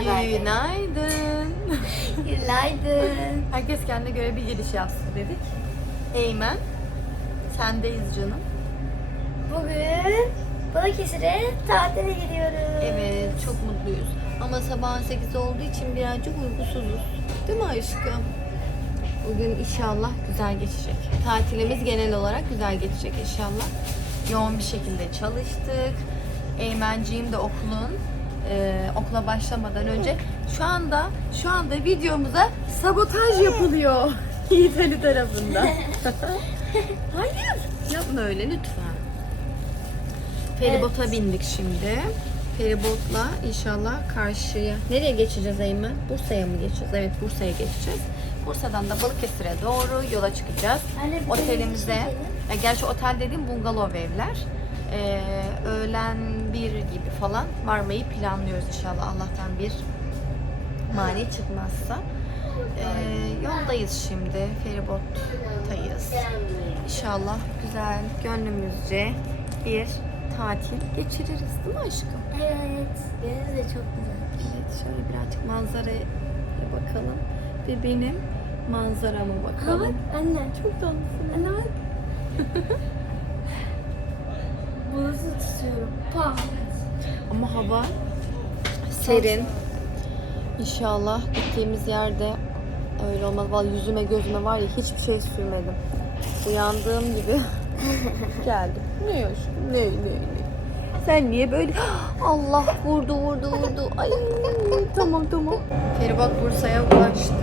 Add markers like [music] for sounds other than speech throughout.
Günaydın. Günaydın. Herkes kendine göre bir giriş yapsın dedik. Eymen, sendeyiz canım. Bugün Balıkesir'e tatile gidiyoruz. Evet, çok mutluyuz. Ama sabahın 8 olduğu için birazcık uykusuzuz. Değil mi aşkım? Bugün inşallah güzel geçecek. Tatilimiz genel olarak güzel geçecek inşallah. Yoğun bir şekilde çalıştık. Eymenciğim de okulun e, okula başlamadan önce şu anda şu anda videomuza sabotaj yapılıyor [laughs] Yiğit Ali tarafından. [laughs] Hayır, yapma öyle lütfen. Feribota bindik şimdi. Feribotla inşallah karşıya. Nereye geçeceğiz Eymen? Bursa'ya mı geçeceğiz? Evet Bursa'ya geçeceğiz. Bursa'dan da Balıkesir'e doğru yola çıkacağız. Anne, bir Otelimize, dönüşe ya gerçi otel dediğim bungalov evler. Ee, öğlen bir gibi falan varmayı planlıyoruz inşallah. Allah'tan bir mani çıkmazsa. Ee, yoldayız şimdi. Feribottayız. İnşallah güzel, gönlümüzce bir tatil geçiririz değil mi aşkım? Evet. Deniz de çok güzel. Evet, şöyle birazcık manzaraya bakalım. Ve benim manzarama bakalım. anne. Çok tatlısın. Anne bak. [laughs] Bulutu tutuyorum. Pa. Ama hava serin. İnşallah gittiğimiz yerde öyle olmaz. Vallahi yüzüme gözüme var ya hiçbir şey sürmedim. Uyandığım gibi [laughs] geldim. Ne aşkım? Ne ne ne? Sen niye böyle [gasps] Allah vurdu vurdu vurdu. Ay tamam tamam. Feribot Bursa'ya ulaştı.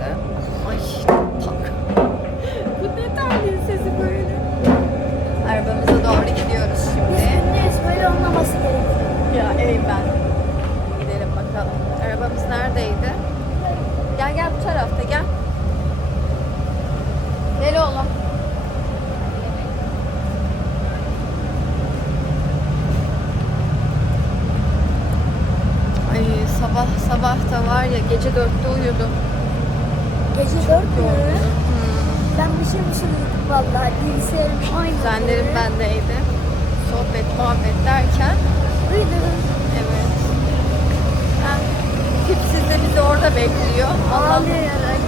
Ay tak. Bu ne terliğin sesi böyle? Arabamıza doğru gidiyoruz Biz şimdi. gündeyiz. Böyle olmaması gerekiyor. Ya Eymen. Gidelim bakalım. Arabamız neredeydi? Gel gel bu tarafta gel. Gel oğlum. Ay sabah sabah da var ya gece dörtte uyudum. Gece dört mü? Yoruldum. Ben bir şey bir şey uyudum vallahi. Bilgisayarım aynı. Kuzenlerim bendeydi. Sohbet muhabbet derken Uyudum. evet. Ha, Tipsiz de bizi orada bekliyor. Allah'ım. Ağlıyor yani.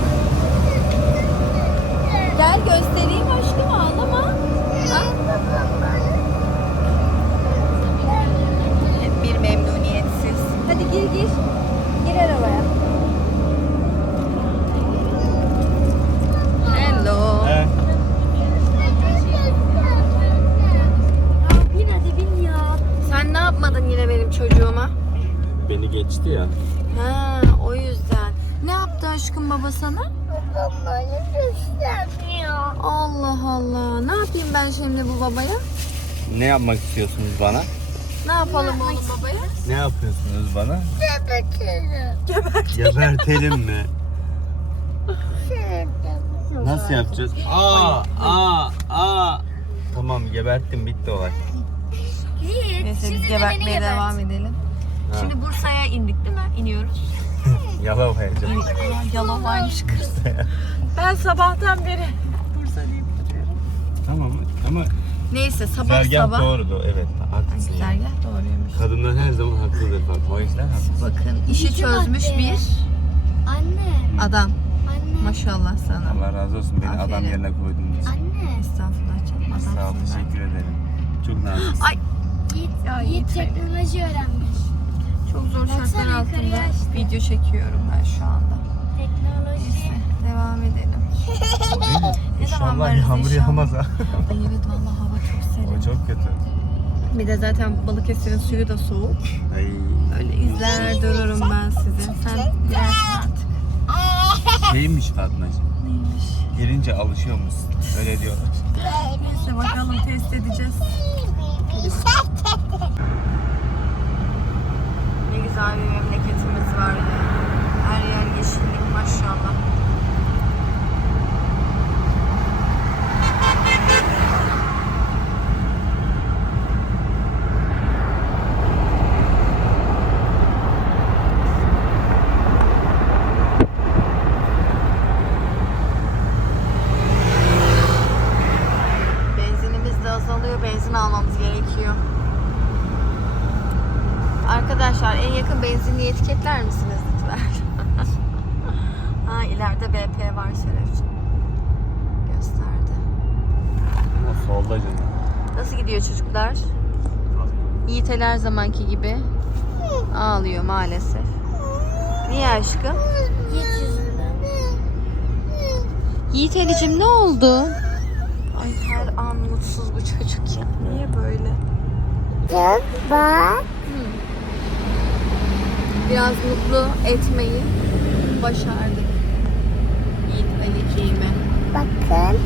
Gel göstereyim aşkım ağlama. Ha? Hep bir memnuniyetsiz. Hadi gir gir. Gir arabaya. Hello. Ya bin hadi bin ya. Sen ne yapmadın yine benim çocuğuma? Beni geçti ya. Ha, o yüzden. Ne yaptı sana? Babam bana göstermiyor. Allah Allah. Ne yapayım ben şimdi bu babaya? Ne yapmak istiyorsunuz bana? Ne yapalım oğlum babaya? Ne yapıyorsunuz bana? Gebertirim. Gebertelim mi? Nasıl yapacağız? Aa, aa, aa. Tamam geberttim bitti olay. Neyse şimdi biz gebertmeye gebert. devam edelim. Ha. Şimdi Bursa'ya indik değil mi? İniyoruz. İndik. Aa, Yalova'ymış kız. ben sabahtan beri Bursa deyip duruyorum. Tamam ama Neyse sabah Sergah sabah. doğrudu evet haklısın. yani. Doğruymuş. Kadınlar her zaman haklıdır Fatma o yüzden haklısın. Bakın işi İki çözmüş madde. bir Anne, adam. anne, Maşallah sana. Allah razı olsun beni adam Aferin. yerine koydunuz. anne. Estağfurullah canım. Sağ ol adamsın ben. teşekkür ederim. Çok nazik. Ay Yiğit, Ya Yiğit Yiğit teknoloji öğrenmiş. Çok zor Baksana şartlar yukarıya altında işte. video çekiyorum ben şu anda. Teknoloji. Neyse devam edelim. Ne zaman İnşallah varız yağmur inşallah? yağmaz ha. Ay evet vallahi hava çok serin. o çok kötü. Bir de zaten Balıkesir'in suyu da soğuk. Ay. Öyle izler dururum ben sizi. Sen girersin artık. Şeymiş Fatmacığım. Neymiş? Girince alışıyor musun? Öyle diyorlar. Neyse bakalım test edeceğiz. Güzel bir memleketimiz var. Her yer yeşillik maşallah. Benzinimiz de azalıyor. Benzin almamız gerekiyor. Arkadaşlar en yakın benzinliği etiketler misiniz lütfen? gidiyor çocuklar. Yiğit her zamanki gibi ağlıyor maalesef. Niye aşkım? Hiç yüzünden. Yiğit Elicim ne oldu? Ay her an mutsuz bu çocuk ya. Niye böyle? Gel bak. Biraz mutlu etmeyi başardık. Yiğit Aliciğime. Bakın.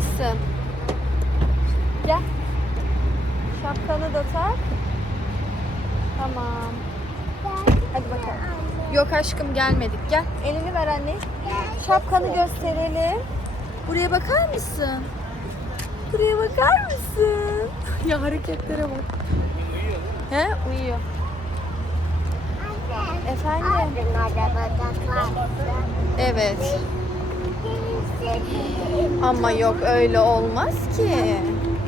Mısın? Gel. Şapkanı da tak. Tamam. Hadi bakalım. Yok aşkım gelmedik. Gel. Elini ver anne. Şapkanı gösterelim. Buraya bakar mısın? Buraya bakar mısın? [laughs] ya hareketlere bak. He? Uyuyor. Efendim? Evet. Ama yok öyle olmaz ki.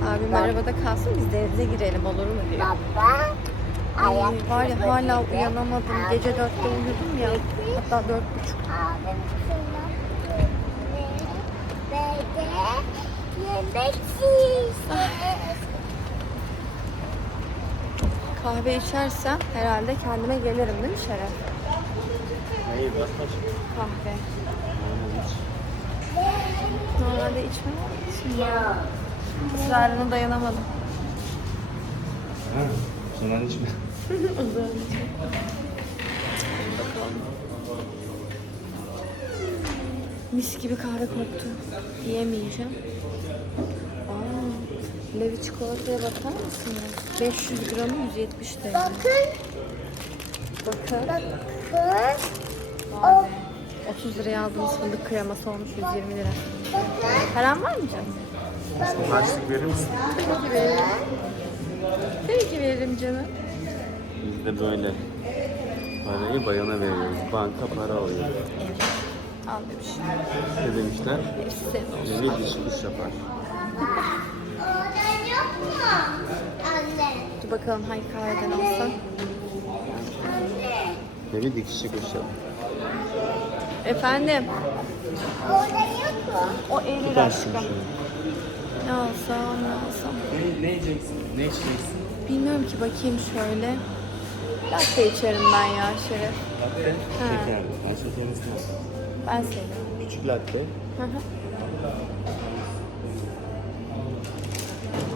Abim arabada kalsın biz denize girelim olur mu diyor. Baba. Ay, var ya hala uyanamadım. Gece dörtte uyudum ya. Hatta dört buçuk. De. Kahve içersem herhalde kendime gelirim değil mi Şeref? Hayır. Kahve. Normalde içmem. Şimdi ısrarına dayanamadım. Ha, sonra içme. Mis gibi kahve koktu. Yiyemeyeceğim. Aa, Levi çikolataya bakar mısınız? 500 gramı 170 TL. Bakın. Bakın. Bakın. Vay be. 30 liraya aldığımız fındık kreması olmuş 120 lira. Paran var mı canım? Harçlık verir misin? Tabii ki veririm. Tabii ki veririm canım. Biz de böyle parayı bayana veriyoruz. Banka para alıyor. Evet. Al demiş. Ne demişler? Hepsi senin olsun. Yeni diş kuş yapar. Oradan yok mu? Anne. Dur bakalım hangi kahveden. Anne. Yeni dikişi kuş yapar. Efendim. Oradan yok mu? O 50 lira aşkım. Ne alsam ne alsam. Ne, ne yiyeceksin? Ne içeceksin? Bilmiyorum ki bakayım şöyle. Latte içerim ben ya Şeref. Latte. Ha. Şekerli. Ben şekerini istemem. Ben seviyorum. Küçük latte. Hı hı.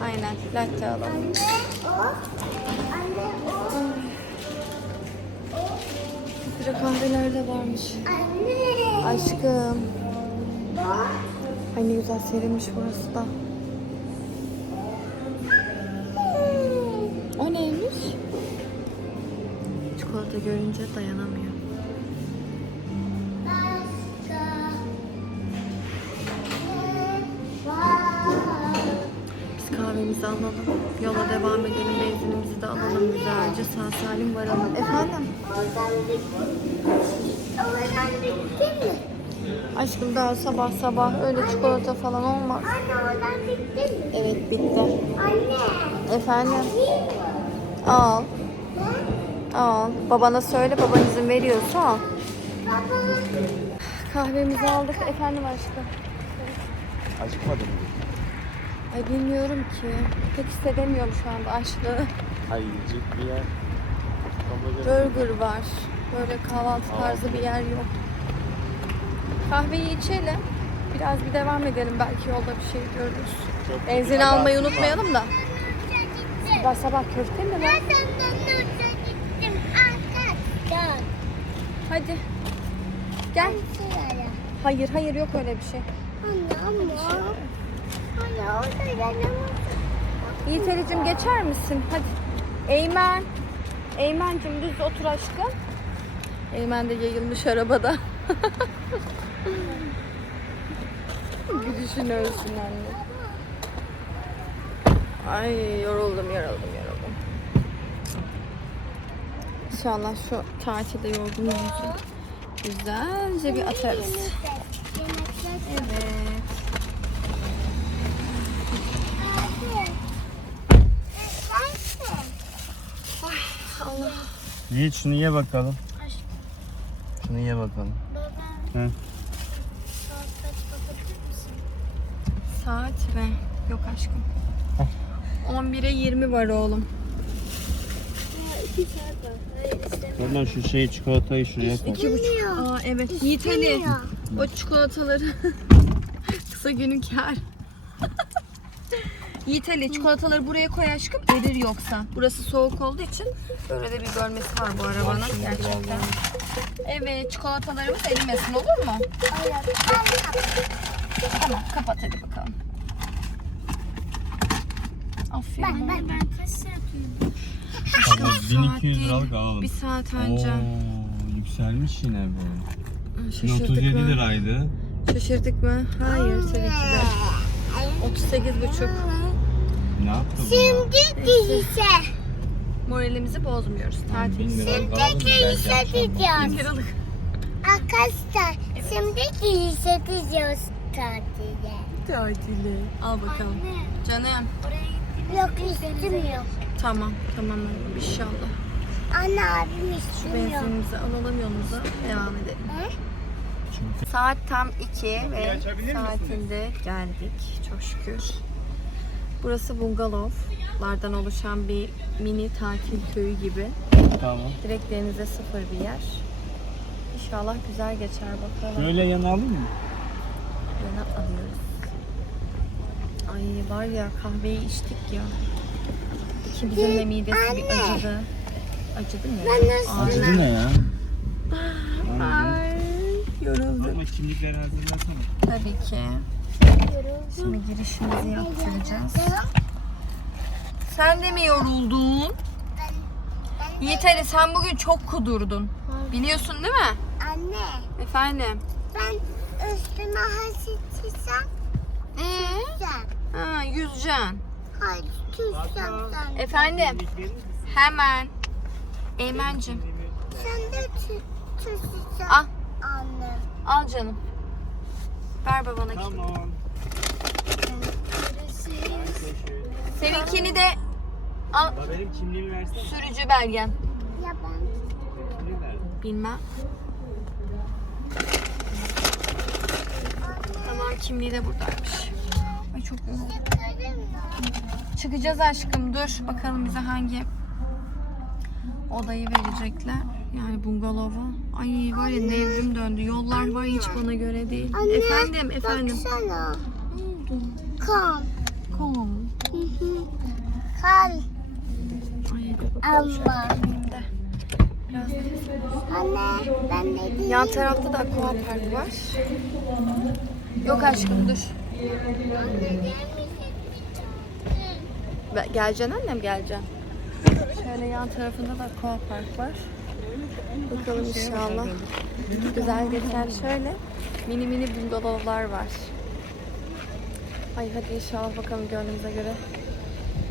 Aynen latte alalım. Anne o. Sıra kahveler de varmış. Anne. Aşkım. Bak. Ay ne güzel serilmiş burası da. O neymiş? Çikolata görünce dayanamıyor. Biz kahvemizi alalım. Yola devam edelim. Benzinimizi de alalım güzelce. Sağ salim varalım. Efendim? Oradan bitti mi? Aşkım daha sabah sabah öyle çikolata falan olmaz. Anne oradan bitti mi? Evet bitti. Anne. Efendim? Al. Al. Babana söyle baban izin veriyorsa al. Baba. Kahvemizi aldık. Efendim aşkım. Acıkmadın mı? Ay bilmiyorum ki. Pek hissedemiyorum şu anda açlığı. Hayırcık bir yer. Burger var. Böyle kahvaltı tarzı bir yer yok. Kahveyi içelim. Biraz bir devam edelim. Belki yolda bir şey görürüz. Çok Benzin almayı unutmayalım da. Sabah sabah köfte mi var? Ben senden önce gittim arkadaşlar. Hadi. Gel. Hayır hayır yok öyle bir şey. Anne anne. Anne orada yanımız. Yiğit Ali'cim geçer misin? Hadi. Eymen. Eymen'cim düz otur aşkım. Eymen de yayılmış arabada. Gülüşün ölsün anne. Ay yoruldum yoruldum yoruldum. İnşallah şu tatilde yorgunluğumuzu güzelce bir atarız. Evet. Yiğit şunu ye bakalım. Şunu ye bakalım. Hı. Saat ve yok aşkım. 11'e 20 var oğlum. Oradan şu şey çikolatayı şuraya koy. İki buçuk. Aa evet. Yiğit Ali. O çikolataları [laughs] kısa günün kar. [laughs] Yiğit Ali çikolataları buraya koy aşkım. Erir yoksa. Burası soğuk olduğu için böyle de bir bölmesi var bu arabanın gerçekten. Evet çikolatalarımız erimesin olur mu? Tamam kapat hadi bakalım. Aferin. Ben ben kaç saat uyudum? Tamam, saat 1200 değil. liralık alalım. Bir saat önce. Oo, yükselmiş yine bu. Şaşırdık 37 mı? liraydı. Şaşırdık mı? Hayır tabii ki de. 38 buçuk. Ne yaptı bu? Şimdi değilse. Moralimizi bozmuyoruz. Tatil. 1000 liralık alalım. Şimdi değilse akşam diyeceğiz. Arkadaşlar şimdi değilse diyeceğiz tatile. Tatili. Al bakalım. Canım. Yok istemiyor. Tamam. Tamam oğlum, inşallah. Anne abim Şu istemiyor. benzinimizi alalım yolumuza. Devam edelim. Çünkü Saat tam 2 ve saatinde geldik. Çok şükür. Burası bungalovlardan oluşan bir mini tatil köyü gibi. tamam. Direkt denize sıfır bir yer. İnşallah güzel geçer bakalım. Şöyle yana alayım mı? Yana alıyoruz. Ay var ya kahveyi içtik ya. İkimizin de midesi bir acıdı. Acıdı mı? Acıdı ne ya? Ay, yoruldum. Ama kimlikleri hazırlasana. Tabii ki. Şimdi girişimizi yaptıracağız. Sen de mi yoruldun? Yiğit Ali sen bugün çok kudurdun. Biliyorsun değil mi? Anne Efendim? ben üstüme hasitsem sen. Ha, yüzeceksin. Hayır tüysem sen. Efendim? Hemen. Eymen'cim. Sen de tüysem. Al. Anne. Al canım. Ver babana. Tamam. Seninkini de al. Benim kimliğimi versene. Sürücü belgen. Ya ben. Bilmem. Tamam kimliği de buradaymış. Ay çok yoruldum. Çıkacağız aşkım dur. Bakalım bize hangi odayı verecekler. Yani bungalovu. Ay var ya nevrim döndü. Yollar var hiç bana göre değil. Anne, efendim efendim. Baksana. Ne oldu? Kom. Hı. Kan. Ay Ama. Biraz Anne ben ne diyeyim? Yan tarafta da aqua park var. Yok aşkım dur. Anne Geleceksin annem geleceksin. Şöyle yan tarafında da aqua park var. Bakalım inşallah. Güzel geçer şöyle. Mini mini bungalovlar var. Ay hadi inşallah bakalım gönlümüze göre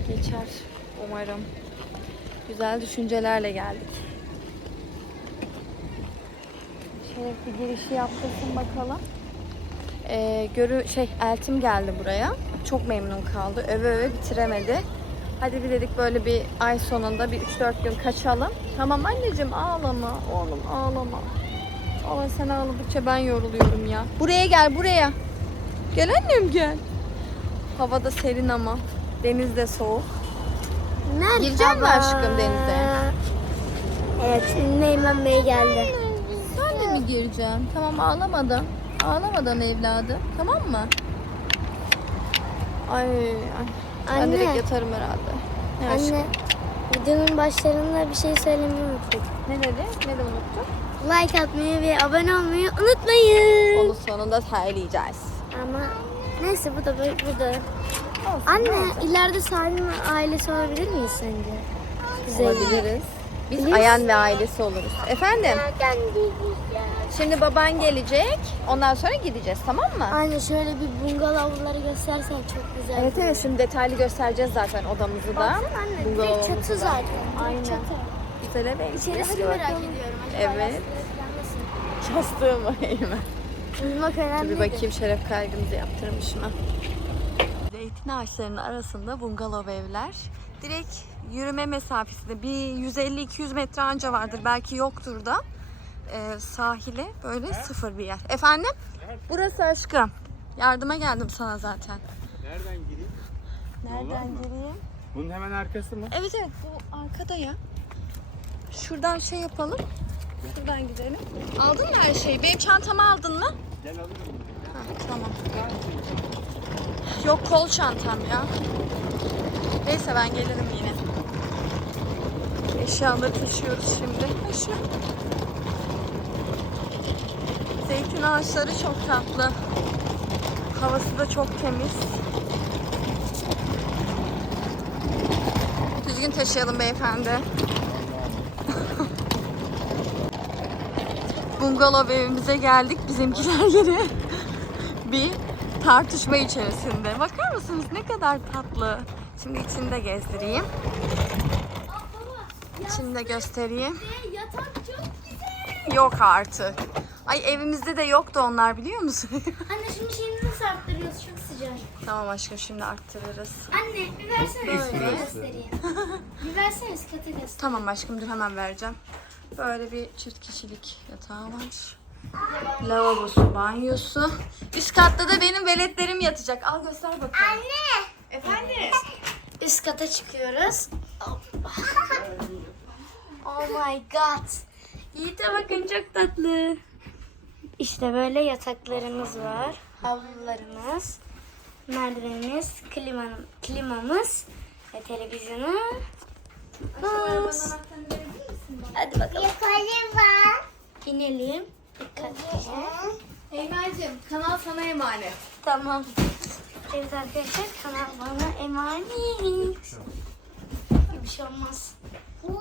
geçer umarım. Güzel düşüncelerle geldik. Şöyle bir girişi yaptırsın bakalım. Ee, görü şey Eltim geldi buraya. Çok memnun kaldı. Öve öve bitiremedi. Hadi bir dedik böyle bir ay sonunda bir 3-4 gün kaçalım. Tamam anneciğim ağlama oğlum ağlama. Ama sen ağladıkça ben yoruluyorum ya. Buraya gel buraya. Gel annem gel. Hava da serin ama. Deniz de soğuk. Merhaba. Girecek mi aşkım denize? Evet şimdi Neyman Bey geldi. Sen de mi gireceksin? Tamam ağlamadan. Ağlamadan evladım. Tamam mı? Ay, ay. Ben Anne. direkt yatarım herhalde. Ne aşkım? Anne videonun başlarında bir şey söylemeyi unuttuk. Ne dedi? Ne de unuttuk? Like atmayı ve abone olmayı unutmayın. Onu sonunda söyleyeceğiz. Ama neyse bu da böyle bu da. Olsun, Anne ileride Salim ailesi olabilir miyiz sence? Güzel. Olabiliriz. Biz Ayan ve ailesi oluruz. Efendim? Şimdi baban gelecek. Ondan sonra gideceğiz tamam mı? Anne şöyle bir bungalovları göstersen çok güzel. Evet evet şimdi detaylı göstereceğiz zaten odamızı da. Baksana anne direkt Bungalovumuzu çatı da. zaten. Direkt Aynen. Çatı. Güzele benziyor. İçerisini Hadi merak bakalım. ediyorum. Acaba Evet. lastikleri Yastığımı [laughs] eğme. Uyumak önemli. bir bakayım şeref kaygımızı yaptırmış mı? Zeytin ağaçlarının arasında bungalov evler. Direkt yürüme mesafesinde bir 150-200 metre anca vardır. Belki yoktur da. Ee, sahile böyle sıfır bir yer. Efendim? Burası aşkım. Yardıma geldim sana zaten. Nereden gireyim? Nereden gireyim? Bunun hemen arkası mı? Evet evet bu arkada ya. Şuradan şey yapalım. Şuradan gidelim. Aldın mı her şeyi? Benim çantamı aldın mı? Gel alırım. Ha, tamam. Yok kol çantam ya. Neyse ben gelirim yine. Eşyaları taşıyoruz şimdi. Eşya. Zeytin ağaçları çok tatlı. Havası da çok temiz. Düzgün taşıyalım beyefendi. [laughs] Bungalov evimize geldik. Bizimkiler yine bir tartışma içerisinde. Bakar mısınız ne kadar tatlı. Şimdi içini de gezdireyim. İçini de göstereyim. Yok artık. Ay evimizde de yoktu onlar biliyor musun? [laughs] Anne şimdi şeyini nasıl arttırıyoruz? Çok sıcak. tamam aşkım şimdi arttırırız. Anne bir versene Böyle. katı göstereyim. [laughs] bir versene üst katı göstereyim. Tamam aşkım dur hemen vereceğim. Böyle bir çift kişilik yatağı var. Lavabosu, banyosu. Üst katta da benim veletlerim yatacak. Al göster bakalım. Anne. Efendim? Üst kata çıkıyoruz. [laughs] oh my god. Yiğit'e bakın çok tatlı. İşte böyle yataklarımız var. Havlularımız. Merdivenimiz, klimanın, klimamız ve televizyonu. Hadi bakalım. Yukarı var. İnelim. Dikkatlice. Eymel'cim kanal sana emanet. Tamam. Evet arkadaşlar kanal bana emanet. Bir şey olmaz. Bu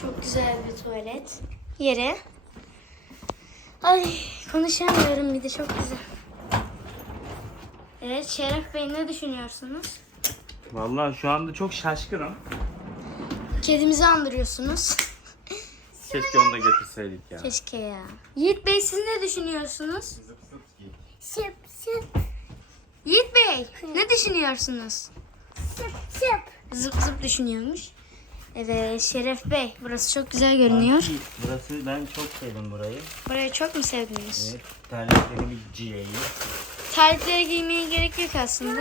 Çok güzel bir tuvalet. Yere. Ay konuşamıyorum bir de çok güzel. Evet Şeref Bey ne düşünüyorsunuz? Vallahi şu anda çok şaşkınım. Kedimizi andırıyorsunuz. Keşke onu da getirseydik ya. Keşke ya. Yiğit Bey siz ne düşünüyorsunuz? şıp şıp Yiğit Bey ne düşünüyorsunuz? şıp şıp. Zıp zıp düşünüyormuş. Evet Şeref Bey burası çok güzel görünüyor. Burası ben çok sevdim burayı. Burayı çok mu sevdiniz? Evet. Terliklerimi giyeyi. Terlikleri giymeye gerek yok aslında.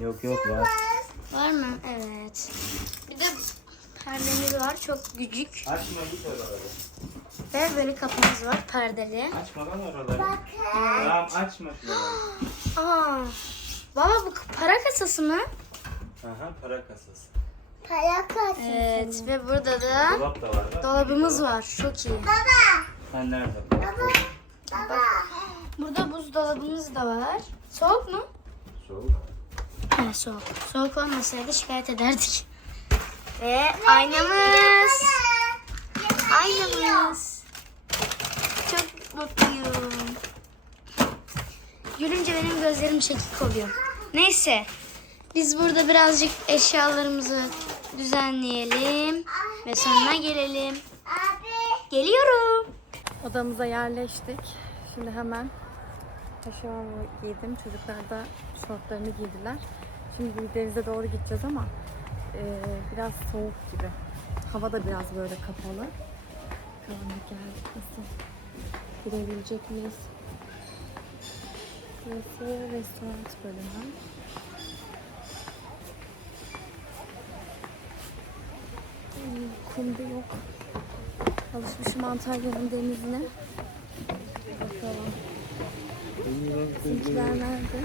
Yok yok var. Var mı? Evet. Bir de perdemiz var çok küçük. Açma git oraları. Ve böyle kapımız var perdeli. Açma lan oraları. Tamam açma şuraları. [gasps] Aa, baba bu para kasası mı? Aha para kasası. Para. Evet ve burada da Dolap da var. bak. dolabımız var. Çok iyi. Sen nerede? Baba. Burada buzdolabımız da var. Soğuk mu? Soğuk. Evet soğuk. Soğuk olmasaydı şikayet ederdik. Ve aynamız. Aynamız. Çok mutluyum. Gülünce benim gözlerim şekik oluyor. Neyse. Biz burada birazcık eşyalarımızı düzenleyelim ve sonuna gelelim. Geliyorum. Odamıza yerleştik. Şimdi hemen taşımamı giydim. Çocuklar da şortlarını giydiler. Şimdi denize doğru gideceğiz ama e, biraz soğuk gibi. Hava da biraz böyle kapalı. Bakalım geldik nasıl? Girebilecek miyiz? Burası restoran bölümü. Kumda yok. Alışmışım Antalya'nın denizine. Bakalım. Bizimkiler nerede?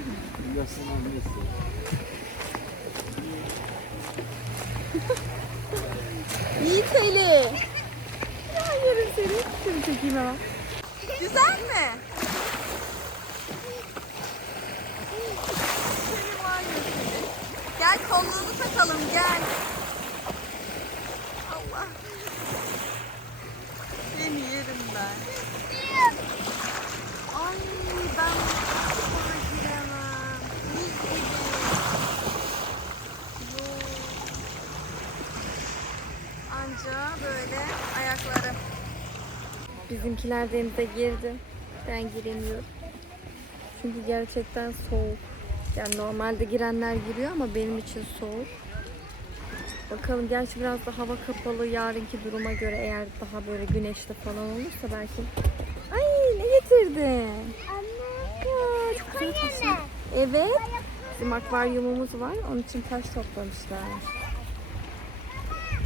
[laughs] Yiğit Ali. Ya yerim seni. Seni çekeyim hemen. Güzel mi? Seni var ya seni. Gel kolluğunu takalım gel. Allah. Seni yerim ben. Ay ben buna giremem. Buz gibi. Yok. Anca böyle ayakları. Bizimkiler denize girdi. Ben giremiyorum. Çünkü gerçekten soğuk. Yani normalde girenler giriyor ama benim için soğuk. Bakalım gerçi biraz da hava kapalı yarınki duruma göre eğer daha böyle güneşli falan olursa belki. Ay ne getirdin? Anne. Ya, çok güzel taşlar. Evet. Bizim akvaryumumuz var. Onun için taş toplamışlar.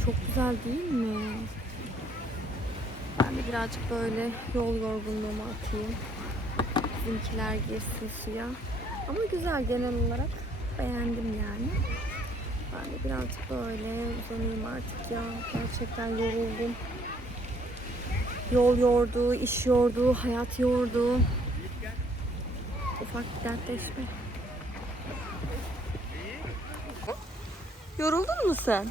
Çok güzel değil mi? Ben de birazcık böyle yol yorgunluğumu atayım. Bizimkiler girsin suya. Ama güzel genel olarak. Beğendim yani. Ben de birazcık böyle uzanayım artık ya. Gerçekten yoruldum. Yol yordu, iş yordu, hayat yordu. Ufak bir dertleşme. Yoruldun mu sen?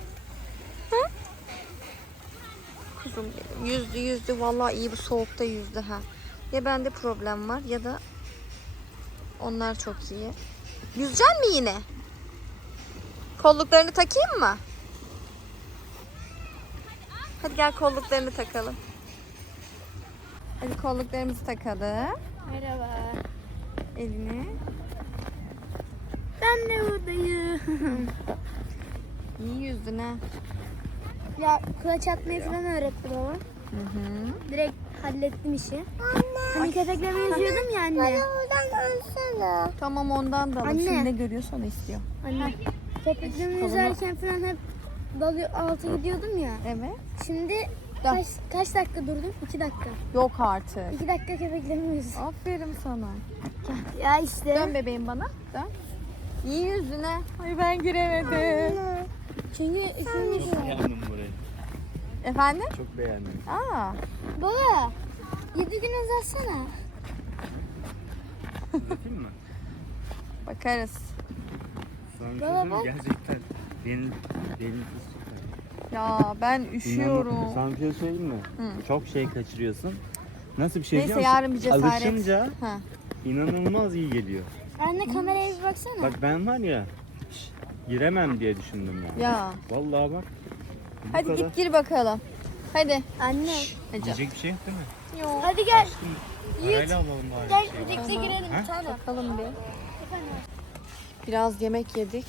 Kuzum. Yüzdü yüzdü. Vallahi iyi bu soğukta yüzdü ha. Ya bende problem var ya da onlar çok iyi. Yüzecek mi yine? Kolluklarını takayım mı? Hadi gel kolluklarını takalım. Hadi kolluklarımızı takalım. Merhaba. Elini. Ben de buradayım. İyi yüzdün ha. Ya kulaç atmayı falan öğretti baba. Hı hı. Direkt hallettim işi. Hani köpeklerle yüzüyordum ya anne. Oradan ölsene. Tamam ondan da alın. Anne. Şimdi ne görüyorsa onu istiyor. Anne. Köpeklerle yüzerken falan hep dalı altı gidiyordum ya. Evet. Şimdi Da. kaç, kaç dakika durdum? İki dakika. Yok artık. İki dakika köpeklerle yüzdüm. Aferin sana. Ya işte. Dön bebeğim bana. Dön. İyi yüzüne. Ay ben giremedim. Çünkü üçüncü beğendim burayı. Efendim? Çok beğendim. Aa. Baba. Yedi gün uzatsana. Anlatayım mı? Bakarız. Bir Baba bak. Gerçekten deniz, deniz süper. Ya ben üşüyorum. Sana bir şey söyleyeyim mi? Hı. Çok şey kaçırıyorsun. Nasıl bir şey Neyse biliyor musun? yarın bir cesaret. Alışınca Ha. inanılmaz iyi geliyor. Anne kameraya bir baksana. Bak ben var ya şş, giremem diye düşündüm ya. Ya. Vallahi bak. Hadi kadar. git gir bakalım. Hadi. Anne. Hadi. Yiyecek bir şey yok değil mi? Yok. Hadi gel. Parayla alalım bari. Gel şey. birlikte girelim bir tane. Bakalım bir. Biraz yemek yedik.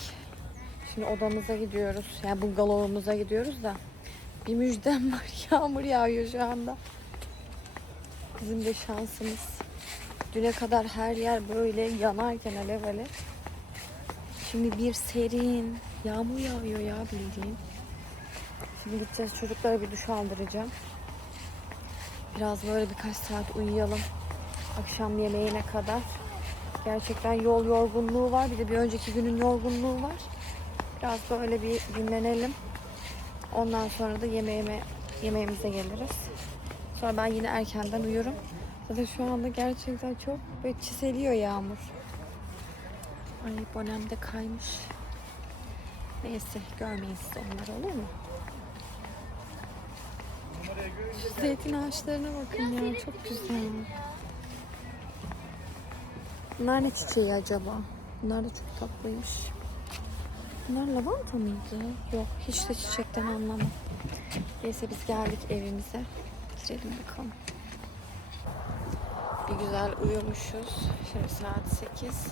Şimdi odamıza gidiyoruz. Yani bungalovumuza gidiyoruz da. Bir müjdem var. [laughs] Yağmur yağıyor şu anda. Bizim de şansımız. Düne kadar her yer böyle yanarken alev alev. Şimdi bir serin. Yağmur yağıyor ya bildiğin. Şimdi gideceğiz çocuklara bir duş aldıracağım. Biraz böyle birkaç saat uyuyalım. Akşam yemeğine kadar. Gerçekten yol yorgunluğu var. Bir de bir önceki günün yorgunluğu var. Biraz böyle bir dinlenelim. Ondan sonra da yemeğime, yemeğimize geliriz. Sonra ben yine erkenden uyurum. Zaten şu anda gerçekten çok böyle çiseliyor yağmur. Ay bonem de kaymış. Neyse görmeyin siz onları olur mu? Şu zeytin ağaçlarına bakın ya çok güzel. Bunlar ne çiçeği acaba? Bunlar da çok tatlıymış. Bunlar lavanta mıydı? Yok hiç de çiçekten anlamam. Neyse biz geldik evimize. Girelim bakalım. Bir güzel uyumuşuz. Şimdi saat 8.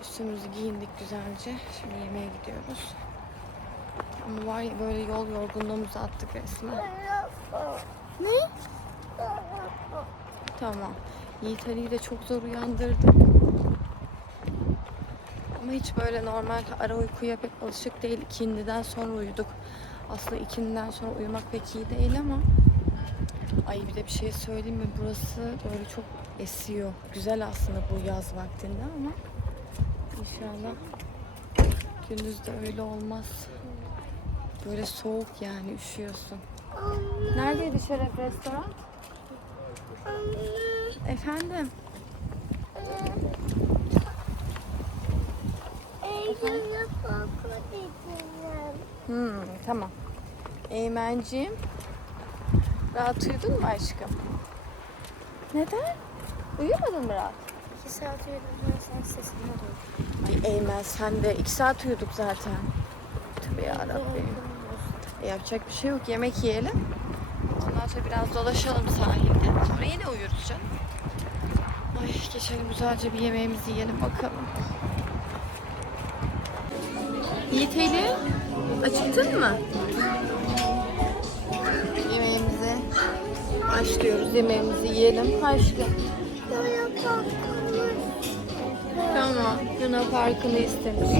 Üstümüzü giyindik güzelce. Şimdi yemeğe gidiyoruz. Ama var ya böyle yol yorgunluğumuzu attık resmen. Ne? Tamam. Yiğit Ali'yi de çok zor uyandırdım. Ama hiç böyle normal ara uykuya pek alışık değil. İkindiden sonra uyuduk. Aslında ikindiden sonra uyumak pek iyi değil ama Ay bir de bir şey söyleyeyim mi? Burası böyle çok esiyor. Güzel aslında bu yaz vaktinde ama inşallah gündüz de öyle olmaz. Böyle soğuk yani üşüyorsun. Neredeydi Şeref restoran? Efendim? Korku diyeceğim. Hmm, tamam. Eymenciğim. Rahat uyudun mu aşkım? Neden? Uyumadın mı rahat? İki saat uyudum. Sen sesini duydum. Ay Eymen sen de iki saat uyuduk zaten. Tabii yarabbim. Yapacak bir şey yok. Yemek yiyelim. Ondan sonra biraz dolaşalım sahilde. Sonra yine uyuruz canım. Ay geçelim güzelce bir yemeğimizi yiyelim bakalım. Yiğit Eli, acıktın mı? Yemeğimizi başlıyoruz. Yemeğimizi yiyelim. Korkulur. Tamam. Luna Parkı'nı istemiş.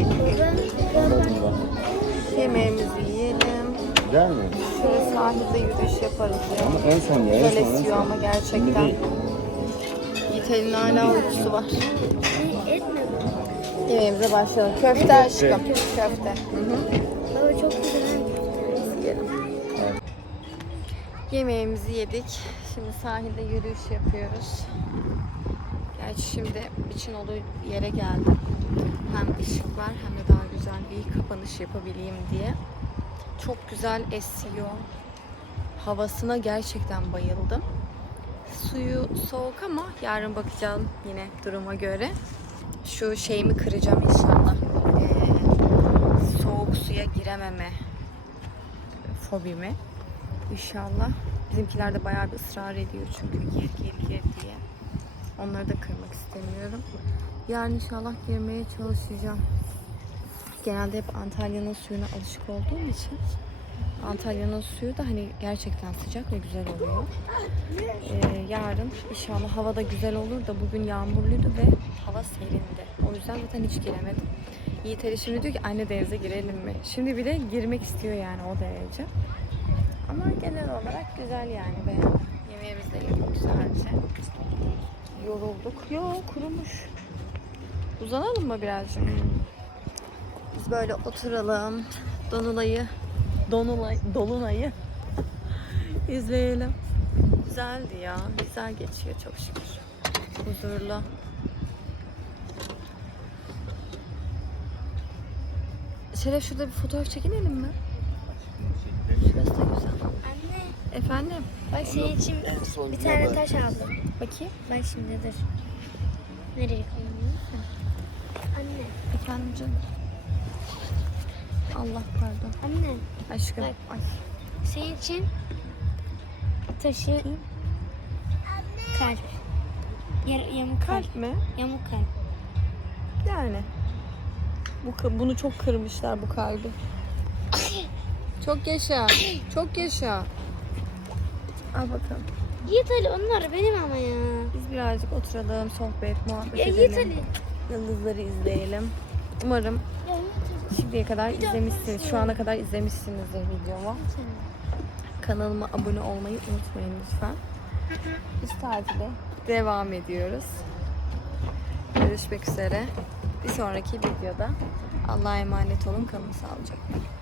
Güzel mi? Şöyle sahilde yürüyüş yaparız ya. Ama en son ya. En Güzel son, en esiyor son. ama gerçekten. Yiğitel'in hala uykusu var. Yemeğimize başlayalım. Köfte aşkım. Köfte. Hı hı. Baba çok güzel. Yemeğimizi yedik. Şimdi sahilde yürüyüş yapıyoruz. Gerçi şimdi için olduğu yere geldim. Hem ışık var hem de daha güzel bir kapanış yapabileyim diye. Çok güzel esiyor. Havasına gerçekten bayıldım. Suyu soğuk ama yarın bakacağım yine duruma göre. Şu şeyimi kıracağım inşallah. Ee, soğuk suya girememe fobimi. İnşallah. Bizimkiler de bayağı bir ısrar ediyor çünkü gir gir gir diye. Onları da kırmak istemiyorum. Yarın inşallah girmeye çalışacağım. Genelde hep Antalya'nın suyuna alışık olduğum için Antalya'nın suyu da hani gerçekten sıcak ve güzel oluyor. Ee, yarın inşallah hava da güzel olur da bugün yağmurluydu ve hava serindi. O yüzden zaten hiç giremedim. Yiğit Ali şimdi diyor ki anne denize girelim mi? Şimdi bile girmek istiyor yani o derece. Ama genel olarak güzel yani beğendim. Yemeğimizi de yedik güzelce. Yorulduk. Yok kurumuş. Uzanalım mı birazcık? Biz böyle oturalım. Donulay'ı Donulay, Dolunay'ı [laughs] izleyelim. Güzeldi ya. Güzel geçiyor çok şükür. Huzurlu. Şeref şurada bir fotoğraf çekinelim mi? Şurası da güzel. Anne. Efendim? Bak senin için bir tane taş aldım. Bakayım. Bak şimdi dur. Nereye koyayım? Anne. Efendim canım. Allah pardon. Anne. Aşkım. Bak. Ay. Senin için taşı kalp. Yar, yamuk kalp. Kalp mi? Yamuk kalp. Yani. Bu bunu çok kırmışlar bu kalbi. [coughs] Çok yaşa. Çok yaşa. Al bakalım. Yiğit Ali onlar benim ama ya. Biz birazcık oturalım, sohbet, muhabbet Ya Yiğit edelim. Ali. Yıldızları izleyelim. Umarım Yiğit. Şimdiye kadar izlemişsiniz. Şu ana kadar izlemişsinizdir videomu. Kanalıma abone olmayı unutmayın lütfen. Biz tatile devam ediyoruz. Görüşmek üzere. Bir sonraki videoda Allah'a emanet olun. Kalın sağlıcakla.